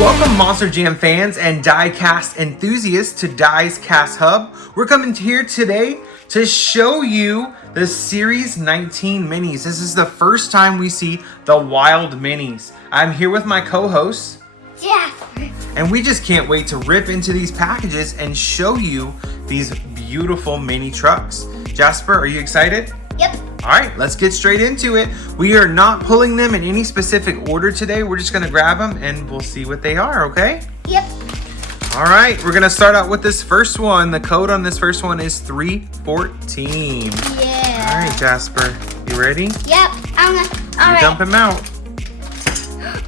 Welcome Monster Jam fans and Diecast enthusiasts to Diecast Hub. We're coming here today to show you the Series 19 minis. This is the first time we see the wild minis. I'm here with my co-host, Jasper. And we just can't wait to rip into these packages and show you these beautiful mini trucks. Jasper, are you excited? Yep. All right, let's get straight into it. We are not pulling them in any specific order today. We're just gonna grab them and we'll see what they are, okay? Yep. All right, we're gonna start out with this first one. The code on this first one is 314. Yeah. All right, Jasper, you ready? Yep. All right. Dump him out.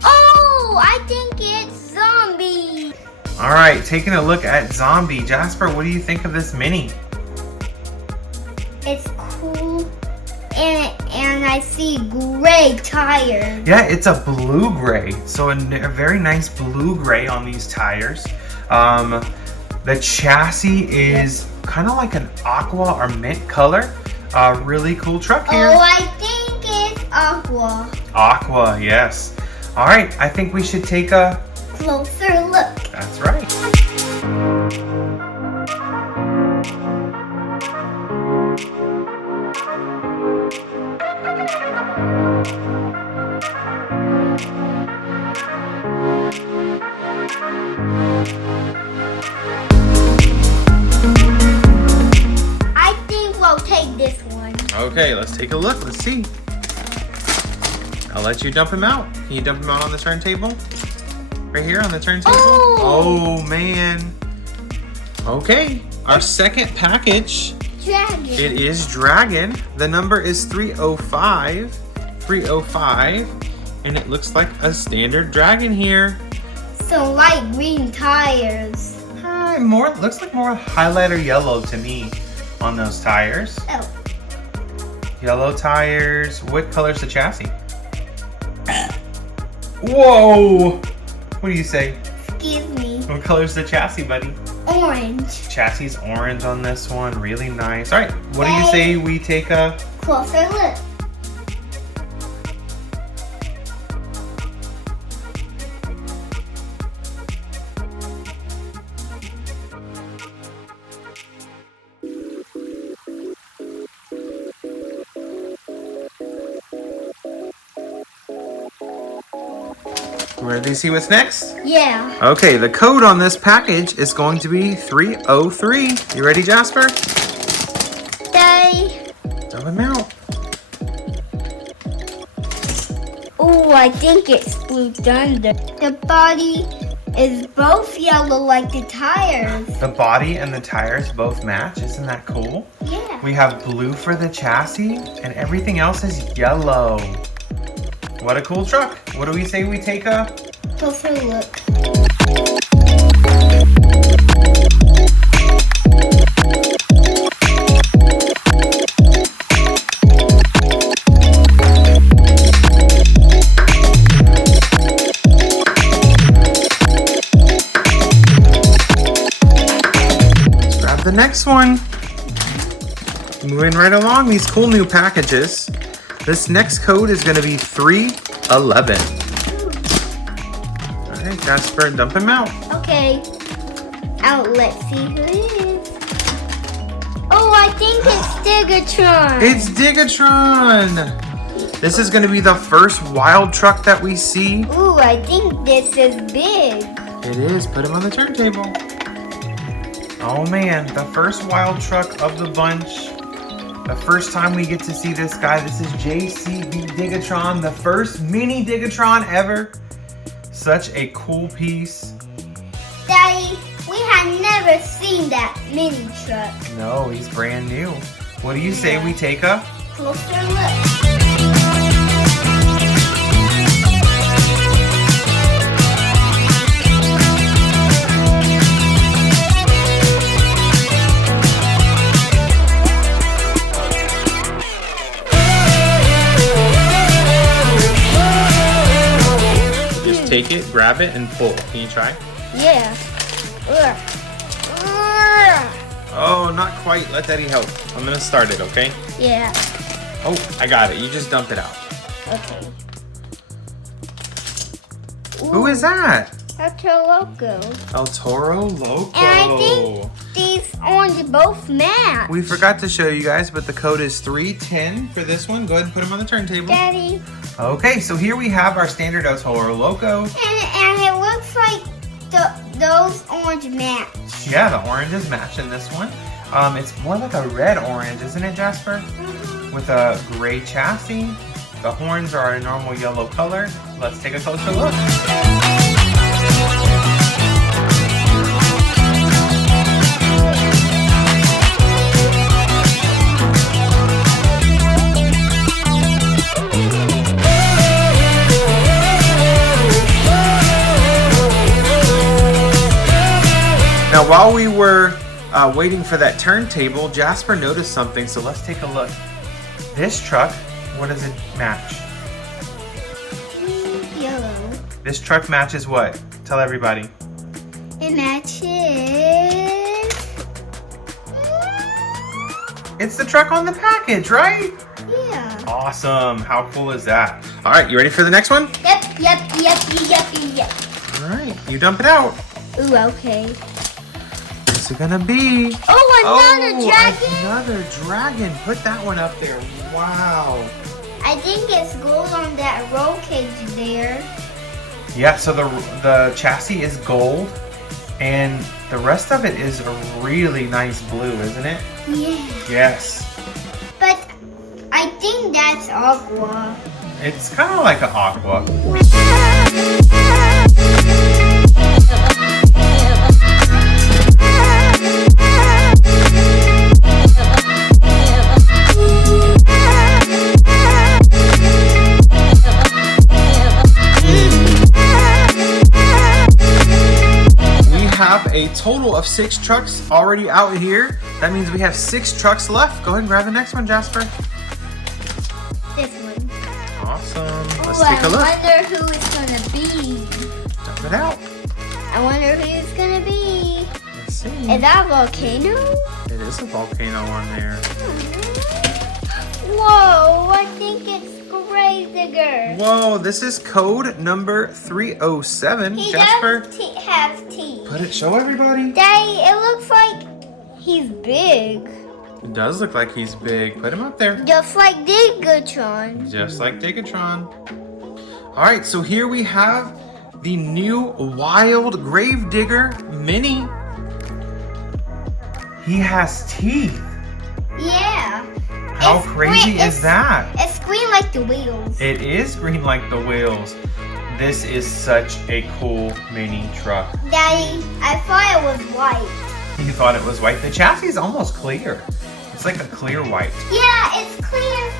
Oh, I think it's zombie. All right, taking a look at Zombie. Jasper, what do you think of this mini? It's cool, and I see gray tires. Yeah, it's a blue gray. So a very nice blue gray on these tires. The chassis is kind of like an aqua or mint color. Really cool truck here. Oh, I think it's aqua. Aqua, yes. All right, I think we should take a Closer look. That's right. I think we'll take this one. Okay, let's take a look. Let's see. I'll let you dump him out. Can you dump him out on the turntable? Right here on the turntable? Oh man. Okay, our second package. Dragon. It is Dragon. The number is 305. 305. And it looks like a standard Dragon here. Some light green tires. Looks like more highlighter yellow to me on those tires. Oh. Yellow tires. What color's the chassis? Whoa! What do you say? Excuse me. What color's the chassis, buddy? Orange. Chassis is orange on this one. Really nice. All right, what do you say we take a Closer look. Ready to see what's next? Yeah. Okay, the code on this package is going to be 303. You ready, Jasper? Dump him out. Oh, I think it's Blue Thunder. The body is both yellow like the tires. The body and the tires both match. Isn't that cool? Yeah. We have blue for the chassis and everything else is yellow. What a cool truck. What do we say we take a Closer look. Let's grab the next one. Moving right along, these cool new packages. This next code is going to be 311. All right, Jasper, dump him out. Okay. Let's see who it is. Oh, I think it's Digatron. It's Digatron. This is going to be the first wild truck that we see. Ooh, I think this is big. It is. Put him on the turntable. Oh man, the first wild truck of the bunch. The first time we get to see this guy. This is JCB Digatron, the first mini Digatron ever. Such a cool piece. Daddy, we had never seen that mini truck. No, he's brand new. What do you say we take a Closer look. take it, grab it, and pull. Can you try? Yeah. Oh, not quite. Let Daddy help. I'm gonna start it, okay? Yeah. Oh, I got it. You just dump it out. Okay. Who is that? Toro Loco. El Toro Loco. And I think these orange both match. We forgot to show you guys, but the code is 310 for this one. Go ahead and put them on the turntable. Daddy. Okay, so here we have our standard El Toro Loco. And it looks like those orange match. Yeah, the oranges match in this one. It's more like a red orange, isn't it, Jasper? Mm-hmm. With a gray chassis. The horns are a normal yellow color. Let's take a closer look. Now, while we were waiting for that turntable, Jasper noticed something, so let's take a look. This truck, what does it match? Yellow. This truck matches what? Tell everybody. It matches. It's the truck on the package, right? Yeah. Awesome. How cool is that? All right, you ready for the next one? Yep. All right, you dump it out. Ooh, okay. What's it gonna be? Oh, another dragon. Another dragon. Put that one up there. Wow. I think it's gold on that roll cage there. Yeah, so the chassis is gold, and the rest of it is a really nice blue, isn't it? Yeah. Yes. But I think that's aqua. It's kind of like an aqua. A total of 6 trucks already out here. That means we have 6 trucks left. Go ahead and grab the next one, Jasper. This one. Awesome. Let's take a look. I wonder who it's gonna be. Dump it out. I wonder who it's gonna be. Let's see. Is that a volcano? It is a volcano on there. Whoa, I think it's Digger. Whoa, this is code number 307. He Jasper, does have teeth. put it, show everybody. Daddy, it looks like he's big. It does look like he's big. Put him up there. Just like Digatron. Just like Digatron. All right, so here we have the new Wild Gravedigger Mini. He has teeth. Yeah. How crazy is that? It's green like the wheels. It is green like the wheels. This is such a cool mini truck. Daddy, I thought it was white. You thought it was white? The chassis is almost clear. It's like a clear white. Yeah, it's clear.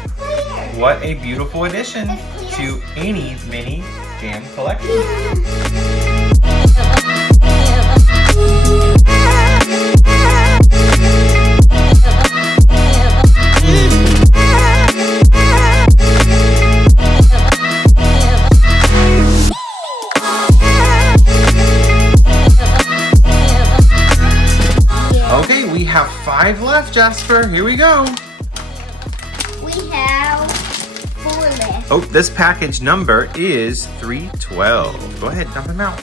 What a beautiful addition to any mini jam collection. Okay, we have 5 left, Jasper. Here we go. We have 4 left. Oh, this package number is 312. Go ahead, dump them out.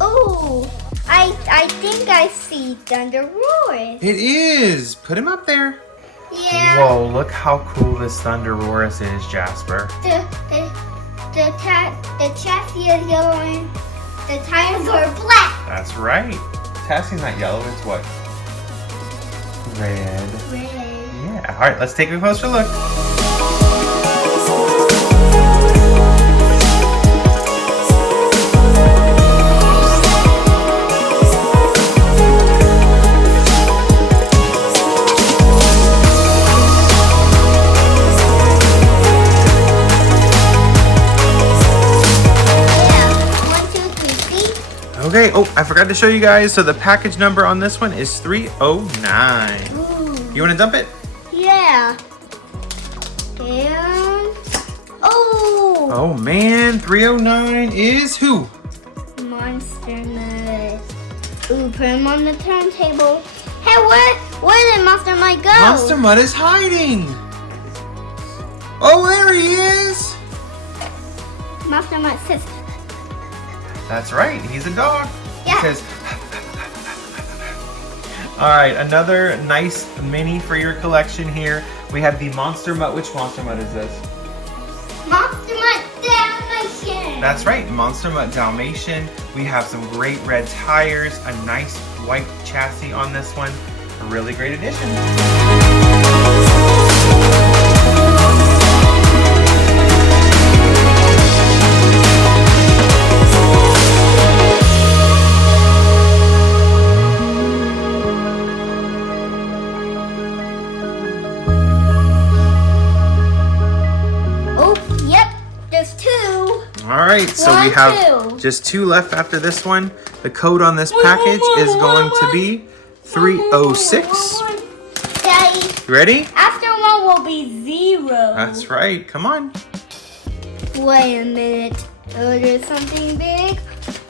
Oh, I think I see Thunderous. It is. Put him up there. Yeah. Whoa, look how cool this Thunderous is, Jasper. The chassis is yellow and the tires are black. That's right. Chassis's not yellow, it's what? Red. Yeah. All right, let's take a closer look. Okay, oh, I forgot to show you guys. So the package number on this one is 309. Ooh. You want to dump it? Yeah. And oh man, 309 is who? Monster Mutt. Ooh, put him on the turntable. Hey, where did Monster Mutt go? Monster Mutt is hiding. Oh, there he is. Monster Mutt says, That's right, he's a dog. Yeah. He says, all right, another nice mini for your collection here. We have the Monster Mutt. Which Monster Mutt is this? Monster Mutt Dalmatian. That's right, Monster Mutt Dalmatian. We have some great red tires, a nice white chassis on this one. A really great addition. All right, so we have just 2 left after this one. The code on this package is going to be 306. Daddy. You ready? After 1 will be 0. That's right. Come on. Wait a minute. Oh, there's something big.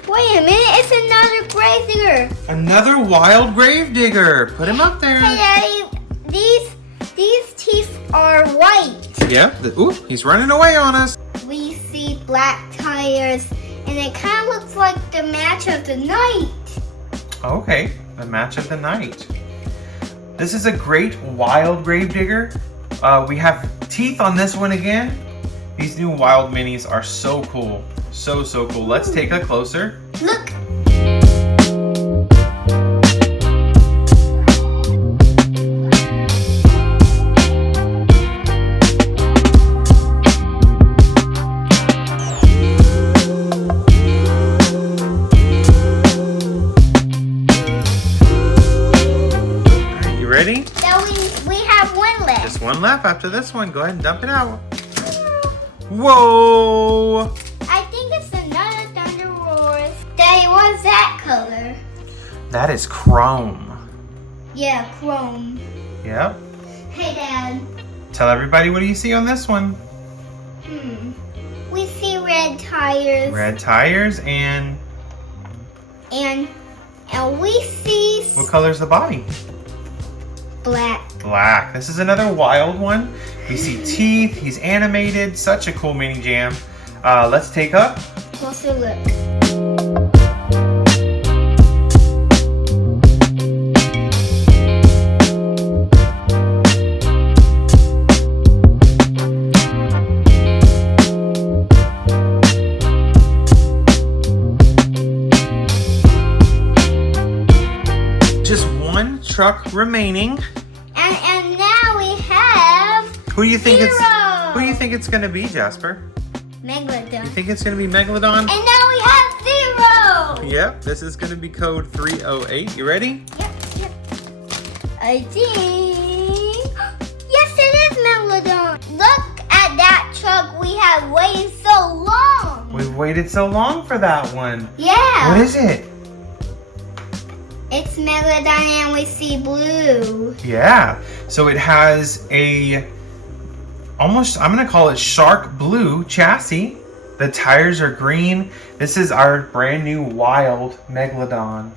Wait a minute. It's another gravedigger. Another wild gravedigger. Put him up there. Hey, Daddy. These teeth are white. Yeah. Ooh, he's running away on us. We see black tires, and it kind of looks like the match of the night. Okay, the match of the night. This is a great wild gravedigger. We have teeth on this one again. These new wild minis are so cool. So cool. Let's take a closer look. Ready? Now we have 1 left. Just 1 left after this one. Go ahead and dump it out. Whoa! I think it's another Thunderous. Daddy, what's that color? That is chrome. Yeah, chrome. Yep. Hey, Dad. Tell everybody, what do you see on this one? We see red tires. Red tires and we see what color's the body? black. Black. This is another wild one. We see teeth. He's animated. Such a cool mini jam. Let's take a closer look. Just 1 truck remaining. And now we have Who do you think 0. Who do you think it's gonna be, Jasper? Megalodon. You think it's gonna be Megalodon? And now we have 0. Yep, this is gonna be code 308. You ready? Yep. I think. Yes, it is Megalodon. Look at that truck we have waited so long. We've waited so long for that one. Yeah. What is it? It's Megalodon and we see blue. Yeah, so it has a almost, I'm gonna call it shark blue chassis. The tires are green. This is our brand new wild Megalodon.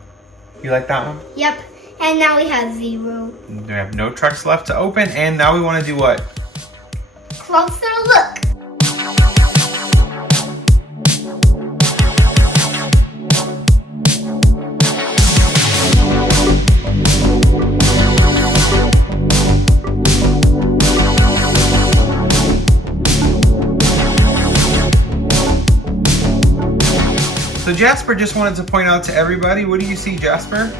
You like that one? Yep, and now we have 0. We have no trucks left to open, and now we wanna do what? Closer look. So Jasper just wanted to point out to everybody, what do you see, Jasper?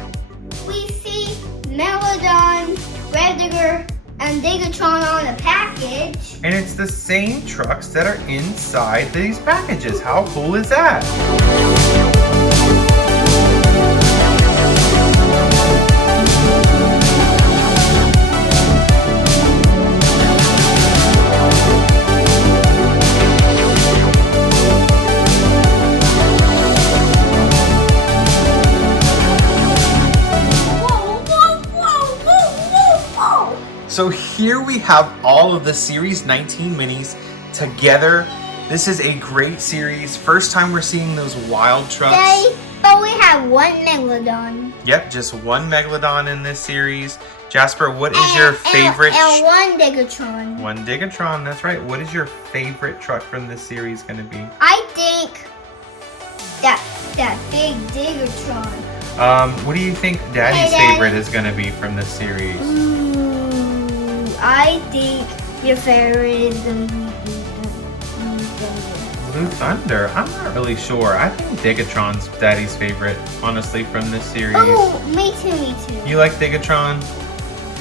We see Megalodon, Gravedigger, and Digatron on the package. And it's the same trucks that are inside these packages. How cool is that? So here we have all of the Series 19 minis together. This is a great series. First time we're seeing those wild trucks. Daddy, but we have 1 Megalodon. Yep, just 1 Megalodon in this series. Jasper, what is your favorite? And 1 Digatron. 1 Digatron, that's right. What is your favorite truck from this series going to be? I think that that big Digatron. What do you think Daddy's Hey, Daddy. favorite is going to be from this series? Ooh, I think your favorite is the Blue Thunder? I'm not really sure. I think Digatron's Daddy's favorite, honestly, from this series. Oh, me too, me too. You like Digatron?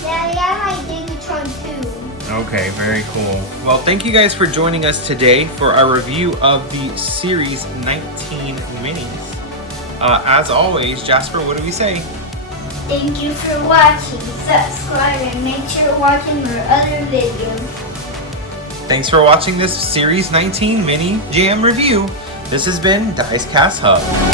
Daddy, I like Digatron too. Okay, very cool. Well, thank you guys for joining us today for our review of the Series 19 minis. As always, Jasper, what do we say? Thank you for watching. Subscribe and make sure you're watching our other videos. Thanks for watching this Series 19 mini jam review. This has been Diecast Hub.